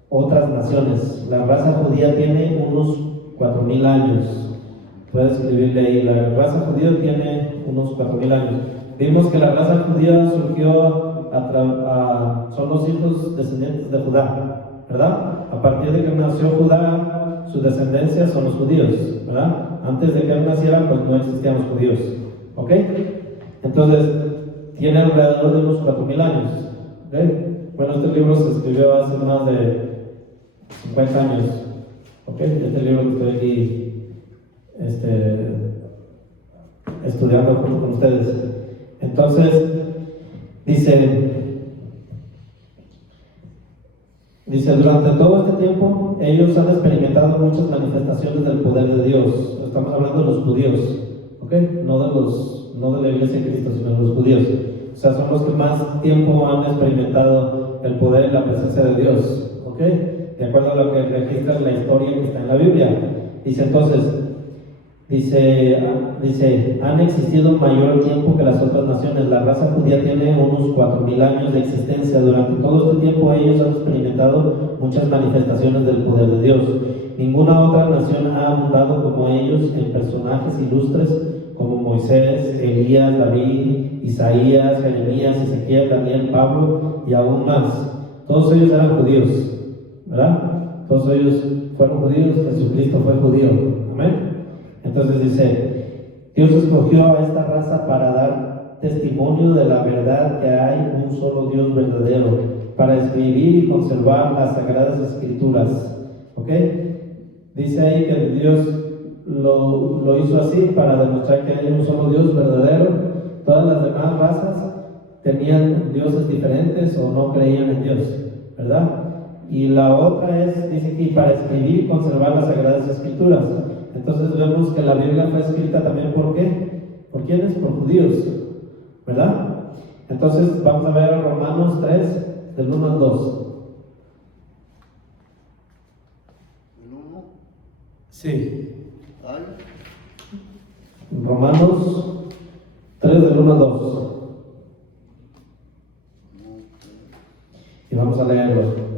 otras naciones. La raza judía tiene unos 4,000 años. Puedes escribirle ahí, la raza judía tiene unos 4,000 años. Vimos que la raza judía surgió son los hijos descendientes de Judá, ¿verdad? A partir de que nació Judá, su descendencia son los judíos, ¿verdad? Antes de que él naciera, pues no existían los judíos, ¿ok? Entonces, tiene alrededor de unos 4,000 años, ¿ok? Bueno, este libro se escribió hace más de 50 años, ¿ok? Este libro que estoy aquí estudiando junto con ustedes. Entonces, dice, durante todo este tiempo, ellos han experimentado muchas manifestaciones del poder de Dios. Estamos hablando de los judíos, ¿ok? No de la iglesia de Cristo, sino de los judíos. O sea, son los que más tiempo han experimentado el poder y la presencia de Dios, ¿ok? De acuerdo a lo que registra la historia que está en la Biblia. Dice entonces, han existido mayor tiempo que las otras naciones. La raza judía tiene unos 4,000 años de existencia. Durante todo este tiempo ellos han experimentado muchas manifestaciones del poder de Dios. Ninguna otra nación ha abundado como ellos en personajes ilustres como Moisés, Elías, David, Isaías, Jeremías, Ezequiel, Daniel, Pablo y aún más. Todos ellos eran judíos, ¿verdad? Todos ellos fueron judíos, Jesucristo fue judío. Amén. Entonces dice, Dios escogió a esta raza para dar testimonio de la verdad que hay un solo Dios verdadero, para escribir y conservar las sagradas escrituras. ¿Ok? Dice ahí que Dios lo hizo así para demostrar que hay un solo Dios verdadero. Todas las demás razas tenían dioses diferentes o no creían en Dios, ¿verdad? Y la otra dice aquí, para escribir y conservar las sagradas escrituras. Entonces vemos que la Biblia fue escrita también ¿por qué? ¿Por quiénes? Por judíos, ¿verdad? Entonces vamos a ver Romanos 3, del 1 al 2. ¿El 1? Sí. ¿Al? Romanos 3, del 1 al 2. Y vamos a leerlo.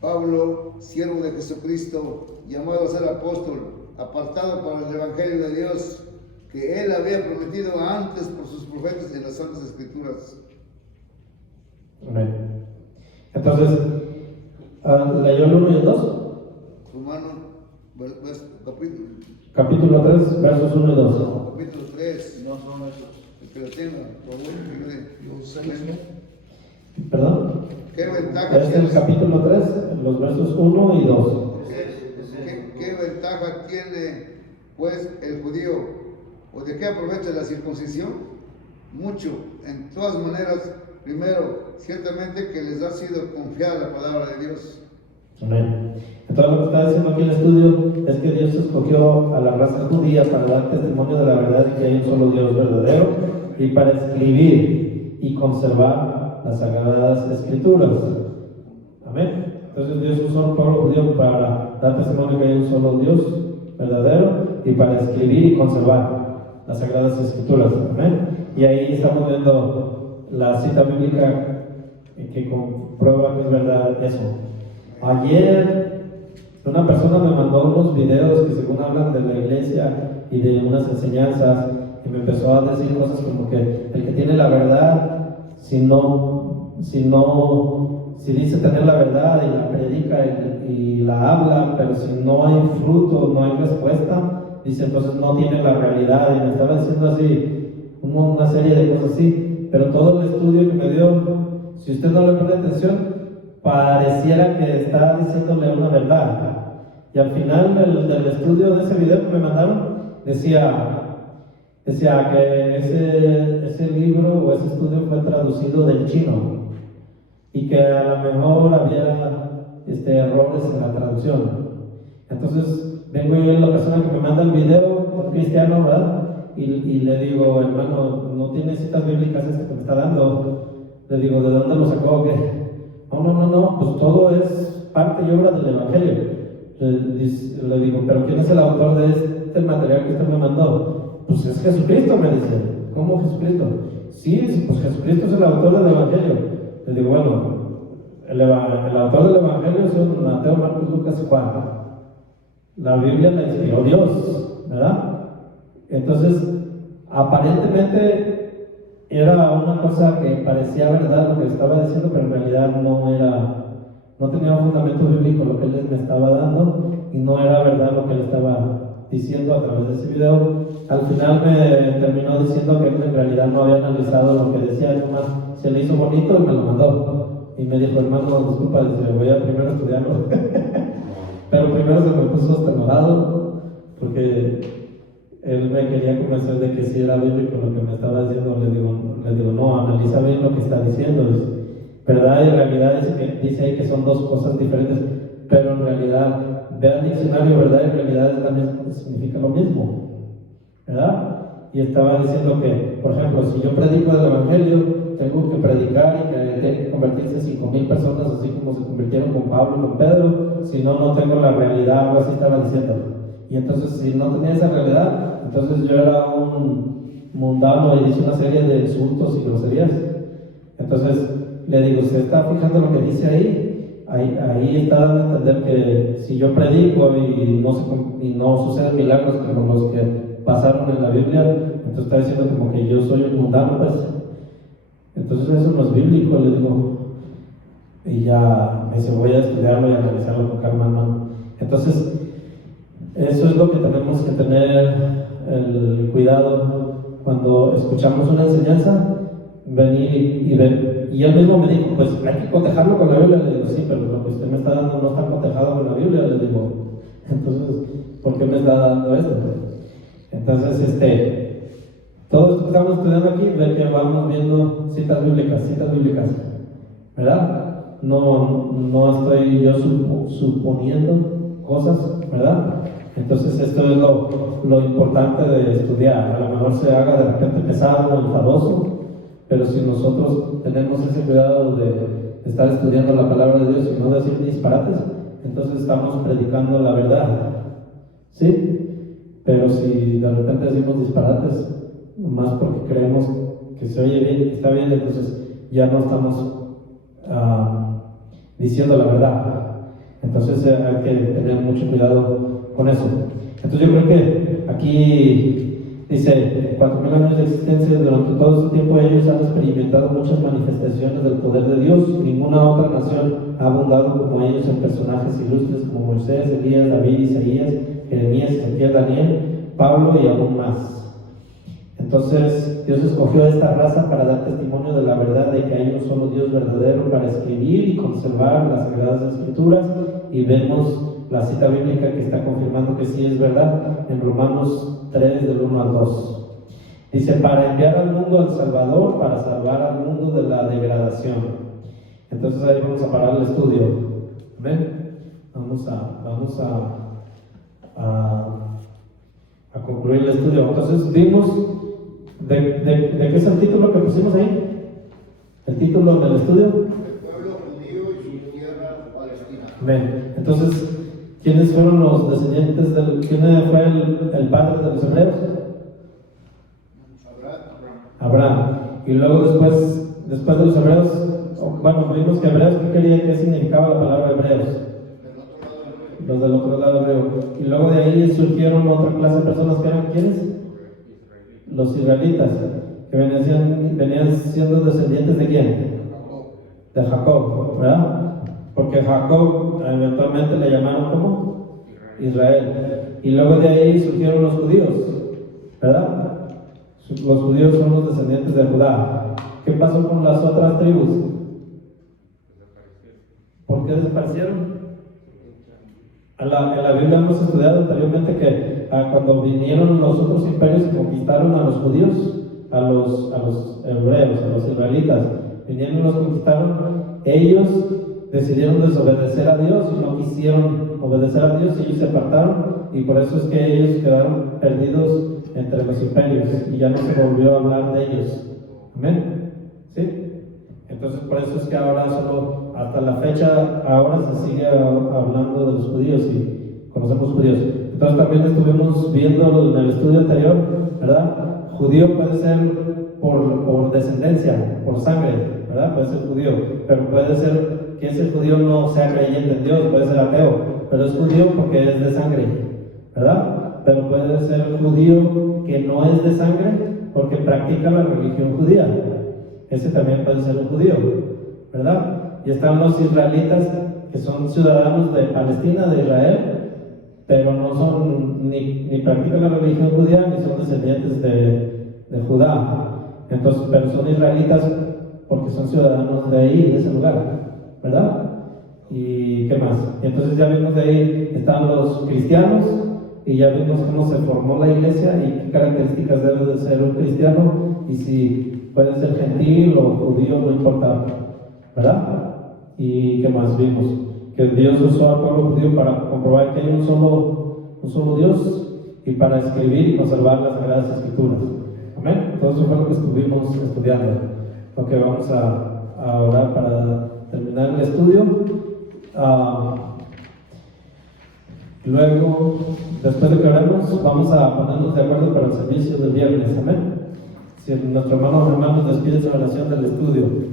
Pablo, siervo de Jesucristo, llamado a ser apóstol, apartado para el Evangelio de Dios, que él había prometido antes por sus profetas en las Santas Escrituras. Amén. Entonces, ¿leyó el 1 y el 2? Romanos, capítulo 3, versos 1 y 2. Capítulo 3, no son esos. El que lo tenga, por favor, ¿Perdón? ¿Qué ventaja Es el capítulo 3, los versos 1 y 2. ¿Qué ventaja tiene pues el judío? ¿O de qué aprovecha la circuncisión? Mucho. En todas maneras, primero, ciertamente que les ha sido confiada la palabra de Dios. Amén. Entonces lo que está diciendo aquí el estudio es que Dios escogió a la raza judía para dar testimonio de la verdad de que hay un solo Dios verdadero y para escribir y conservar las sagradas escrituras. Amén. Entonces Dios usó al pueblo judío para dar testimonio que hay un solo Dios verdadero y para escribir y conservar las sagradas escrituras. Amén. Y ahí estamos viendo la cita bíblica que comprueba que es verdad eso. Ayer una persona me mandó unos videos que según hablan de la iglesia y de unas enseñanzas y me empezó a decir cosas como que el que tiene la verdad, si dice tener la verdad y la predica y la habla, pero si no hay fruto, no hay respuesta, dice entonces no tiene la realidad. Y me estaba diciendo así una serie de cosas así. pero todo el estudio que me dio, si usted no le pone atención, pareciera que está diciéndole una verdad. Y al final del estudio de ese video que me mandaron, decía que ese libro o ese estudio fue traducido del chino y que a lo mejor había errores en la traducción. Entonces vengo yo, la persona que me manda el video, un cristiano, ¿verdad? Y le digo, hermano, ¿no tiene citas bíblicas que me está dando? Le digo, ¿de dónde lo sacó o qué? No, pues todo es parte y obra del Evangelio. Le digo, ¿pero quién es el autor de este material que usted me mandó? Pues es Jesucristo, me dice. ¿Cómo Jesucristo? Sí, pues Jesucristo es el autor del Evangelio. Le digo, bueno, el autor del Evangelio son Mateo, Marcos, Lucas y Juan. La Biblia la inspiró Dios, ¿verdad? Entonces, aparentemente era una cosa que parecía verdad lo que estaba diciendo, pero en realidad no tenía un fundamento bíblico lo que él me estaba dando y no era verdad lo que él estaba diciendo a través de ese video. Al final me terminó diciendo que él en realidad no había analizado lo que decía, nomás se le hizo bonito y me lo mandó. Y me dijo, hermano, disculpa, dice, voy a primero estudiarlo. Pero primero se me puso hasta enojado porque él me quería convencer de que sí era bíblico lo que me estaba diciendo. Le digo, no, analiza bien lo que está diciendo. Dice, verdad y realidad dice ahí que son dos cosas diferentes, pero en realidad, ve al diccionario, verdad y realidad también significa lo mismo, ¿verdad? Y estaba diciendo que, por ejemplo, si yo predico el Evangelio, tengo que predicar y que tienen que convertirse 5,000 personas, así como se convirtieron con Pablo y con Pedro, si no tengo la realidad, algo así estaba diciendo. Y entonces, si no tenía esa realidad, entonces yo era un mundano y hice una serie de insultos y groserías. Entonces, le digo, ¿se está fijando lo que dice ahí? Ahí está dando a entender que si yo predico y no suceden milagros como los que pasaron en la Biblia, entonces está diciendo como que yo soy un mundano, pues. Entonces eso no es bíblico, le digo. Y ya me dice, voy a estudiarlo y analizarlo con calma, hermano. Entonces, eso es lo que tenemos que tener el cuidado cuando escuchamos una enseñanza, venir y ver. Y él mismo me dijo, pues hay que cotejarlo con la Biblia. Le digo, sí, pero lo que usted me está dando no está cotejado con la Biblia. Le digo, entonces, ¿por qué me está dando eso? Entonces, todo esto que estamos estudiando aquí, ve que vamos viendo citas bíblicas, ¿verdad? No estoy yo suponiendo cosas, ¿verdad? Entonces esto es lo importante de estudiar. A lo mejor se haga de repente pesado o enfadoso, pero si nosotros tenemos ese cuidado de estar estudiando la palabra de Dios y no decir disparates, entonces estamos predicando la verdad, ¿sí? Pero si de repente decimos disparates, nomás porque creemos que se oye bien, que está bien, entonces ya no estamos diciendo la verdad. Entonces hay que tener mucho cuidado con eso. Entonces yo creo que aquí dice, 4,000 años de existencia, durante todo este tiempo ellos han experimentado muchas manifestaciones del poder de Dios. Ninguna otra nación ha abundado como ellos en personajes ilustres como Moisés, Elías, David, Isaías, Jeremías, Ezequiel, Daniel, Pablo y aún más. Entonces Dios escogió a esta raza para dar testimonio de la verdad de que hay un solo Dios verdadero, para escribir y conservar las Sagradas Escrituras, y vemos la cita bíblica que está confirmando que sí es verdad en Romanos 3 del 1 al 2. Dice, para enviar al mundo al Salvador, para salvar al mundo de la degradación. Entonces ahí vamos a parar el estudio. ¿Ven? Vamos a concluir el estudio. Entonces vimos ¿de qué es el título que pusimos ahí? ¿El título del estudio? El pueblo judío y su tierra palestina. Bien. Entonces, ¿quiénes fueron los descendientes quién fue el padre de los hebreos? Abraham. Y luego después de los hebreos, bueno, vimos que hebreos, ¿qué significaba la palabra hebreos? Los del otro lado hebreo. Y luego de ahí surgieron otra clase de personas que eran ¿quiénes? Los israelitas, que venían siendo descendientes ¿de quién? De Jacob, ¿verdad? Porque Jacob eventualmente le llamaron ¿cómo? Israel. Y luego de ahí surgieron los judíos, ¿verdad? Los judíos son los descendientes de Judá. ¿Qué pasó con las otras tribus? ¿Por qué desaparecieron? En la Biblia hemos estudiado anteriormente que cuando vinieron los otros imperios y conquistaron a los judíos, a los hebreos, a los israelitas, vinieron y los conquistaron, ellos decidieron desobedecer a Dios y no quisieron obedecer a Dios, ellos se apartaron y por eso es que ellos quedaron perdidos entre los imperios y ya no se volvió a hablar de ellos. Amén. ¿Sí? Entonces por eso es que ahora solo hasta la fecha ahora se sigue hablando de los judíos y conocemos judíos. Entonces también estuvimos viendo en el estudio anterior, ¿verdad? Judío puede ser por descendencia, por sangre, ¿verdad? Puede ser judío, pero puede ser que ese judío no sea creyente en Dios, puede ser ateo, pero es judío porque es de sangre, ¿verdad? Pero puede ser judío que no es de sangre porque practica la religión judía. Ese también puede ser un judío, ¿verdad? Y están los israelitas que son ciudadanos de Palestina, de Israel, pero no son ni practican la religión judía ni son descendientes de Judá. Entonces, pero son israelitas porque son ciudadanos de ahí, de ese lugar, ¿verdad? ¿Y qué más? Y entonces ya vimos de ahí están los cristianos y ya vimos cómo se formó la iglesia y qué características debe de ser un cristiano y si puede ser gentil o judío, no importa, ¿verdad? ¿Y qué más vimos? Que Dios usó al pueblo judío para comprobar que hay un solo Dios y para escribir y conservar las Sagradas Escrituras. Amén. Todo eso fue lo que estuvimos estudiando. Ok, vamos a orar para terminar el estudio. Luego, después de que oremos, vamos a ponernos de acuerdo para el servicio del viernes. Amén. Si nuestro hermano Germán nos despide su oración del estudio.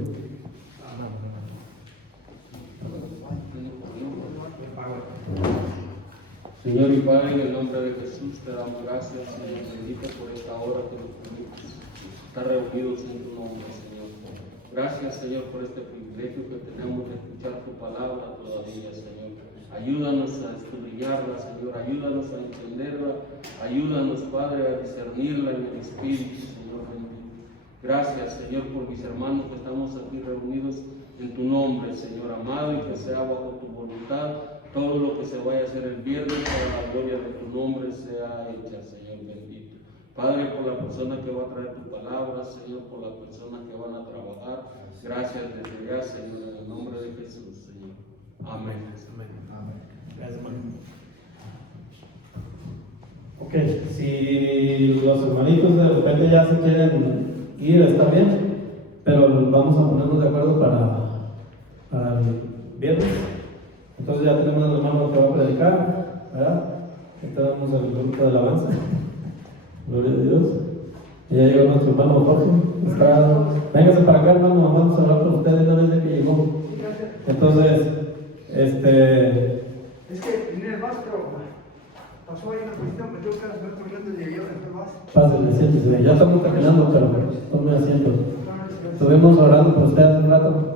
Señor y Padre, en el nombre de Jesús te damos gracias, Señor bendito, por esta hora que nos permites estar reunidos en tu nombre, Señor. Gracias, Señor, por este privilegio que tenemos de escuchar tu palabra todavía, Señor. Ayúdanos a estudiarla, Señor, ayúdanos a entenderla, ayúdanos, Padre, a discernirla en el Espíritu, Señor bendito. Gracias, Señor, por mis hermanos que estamos aquí reunidos en tu nombre, Señor amado, y que sea bajo tu voluntad. Todo lo que se vaya a hacer el viernes para la gloria de tu nombre sea hecha, Señor bendito. Padre, por la persona que va a traer tu palabra, Señor, por las personas que van a trabajar, gracias desde ya, Señor, en el nombre de Jesús, Señor. Amén. Amén. Gracias, hermano. Ok, si los hermanitos de repente ya se quieren ir, está bien, pero vamos a ponernos de acuerdo para el viernes. Entonces ya tenemos al hermano que va a predicar, ¿verdad? Entramos al grupo de alabanza. Gloria a Dios. Y ya llegó nuestro hermano Jorge. Véngase para acá, hermano, vamos a hablar con ustedes una vez de que llegó. Entonces, Es que vine el vaso, pero pasó ahí una cuestión, me tengo que estar corriendo y yo después vas. pásenle, siéntese. Ya estamos terminando, pero tome asiento. Estuvimos orando por usted hace un rato.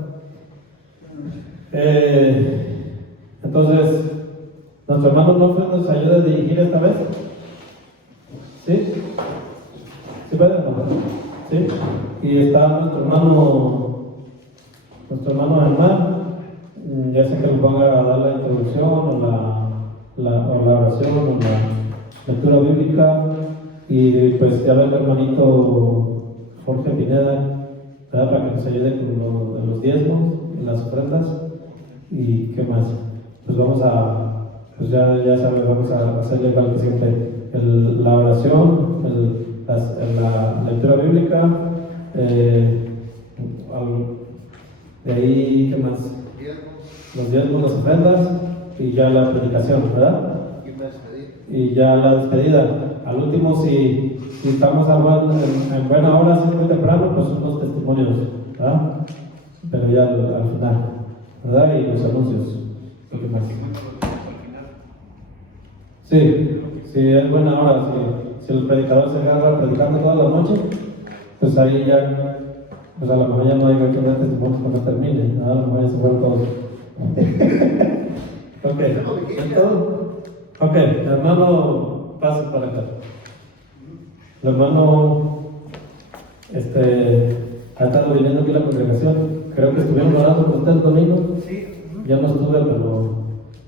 Entonces, ¿nuestro hermano no nos ayuda a dirigir esta vez? ¿Sí? ¿Sí puede? ¿Sí? Y está nuestro hermano Germán. Ya sé que nos van a dar la introducción o la oración o la lectura bíblica. Y pues ya ve el hermanito Jorge Pineda, ¿verdad? Para que nos ayude con los diezmos y las ofrendas. ¿Y qué más? Pues vamos pues ya sabes, vamos a hacerle igual que siempre la oración, la lectura bíblica, de ahí, ¿qué más? Los diezmos, las ofrendas y ya la predicación, ¿verdad? Y ya la despedida. Al último, si estamos en buena hora, si es muy temprano, pues son los testimonios, ¿verdad? Pero ya al final, ¿verdad? Y los anuncios. ¿Qué más? Sí, es buena hora. Si el predicador se agarra predicando toda la noche, pues ahí ya, pues a la mejor ya no hay que dar testimonios cuando termine, ¿verdad? A lo mejor ya se fueron todos. Ok, ¿es todo? Ok, hermano, pase para acá. El hermano, ha estado viniendo aquí a la congregación. Creo que estuvieron orando por usted el domingo. Sí, Ya no estuve, pero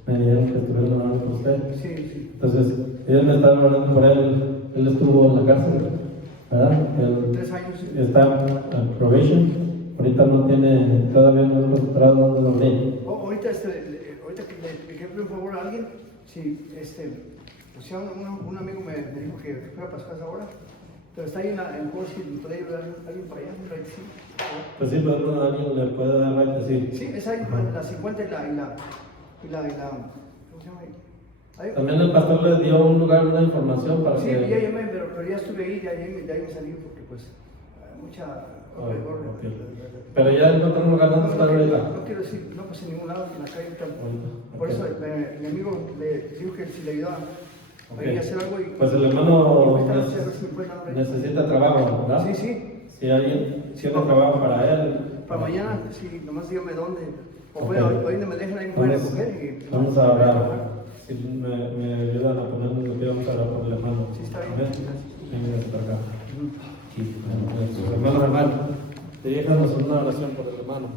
me dijeron que estuvieron orando por usted. sí, sí. Entonces, ellos me estaban orando por él. Él estuvo en la cárcel, ¿verdad? Él 3 años. está en probation. Ahorita no tiene, todavía no hemos encontrado dónde dormir. Ahorita, ahorita que le quiero pedir un favor a alguien, si o sea, un amigo me dijo que fuera para su casa ahora, pero está ahí en Forest Hill, ¿podría ayudar alguien para allá? Right, sí. Pues sí, pero no, alguien le puede dar right así. Sí, es ahí, la 50 y la, ¿cómo se llama ahí? Ahí. También el pastor le dio un lugar, una información para Sí, que... ya llamé, pero ya estuve ahí, de ahí me salí porque pues mucha... Oh, ok. Pero ya encontró un lugar donde estar ahorita. No quiero decir, no pues en ningún lado, en la calle tampoco. Ahorita, Por ok. eso mi amigo le dijo que si le ayudaba Ok. a ir a hacer algo y... Pues el hermano y ahorita, a ver si me puede dar un- necesita trabajo, ¿verdad? Sí, sí. Si alguien tiene trabajo para él. Para mañana, sí, nomás dígame dónde. O Ok. bueno, hoy me dejan ahí, me voy a recoger y... Vamos a orar. Si me ayudan a ponernos de pie, vamos a orar por el hermano. Sí, está bien. Amén. Venga para acá. Sí, hermano, diríjanos una oración por el hermano.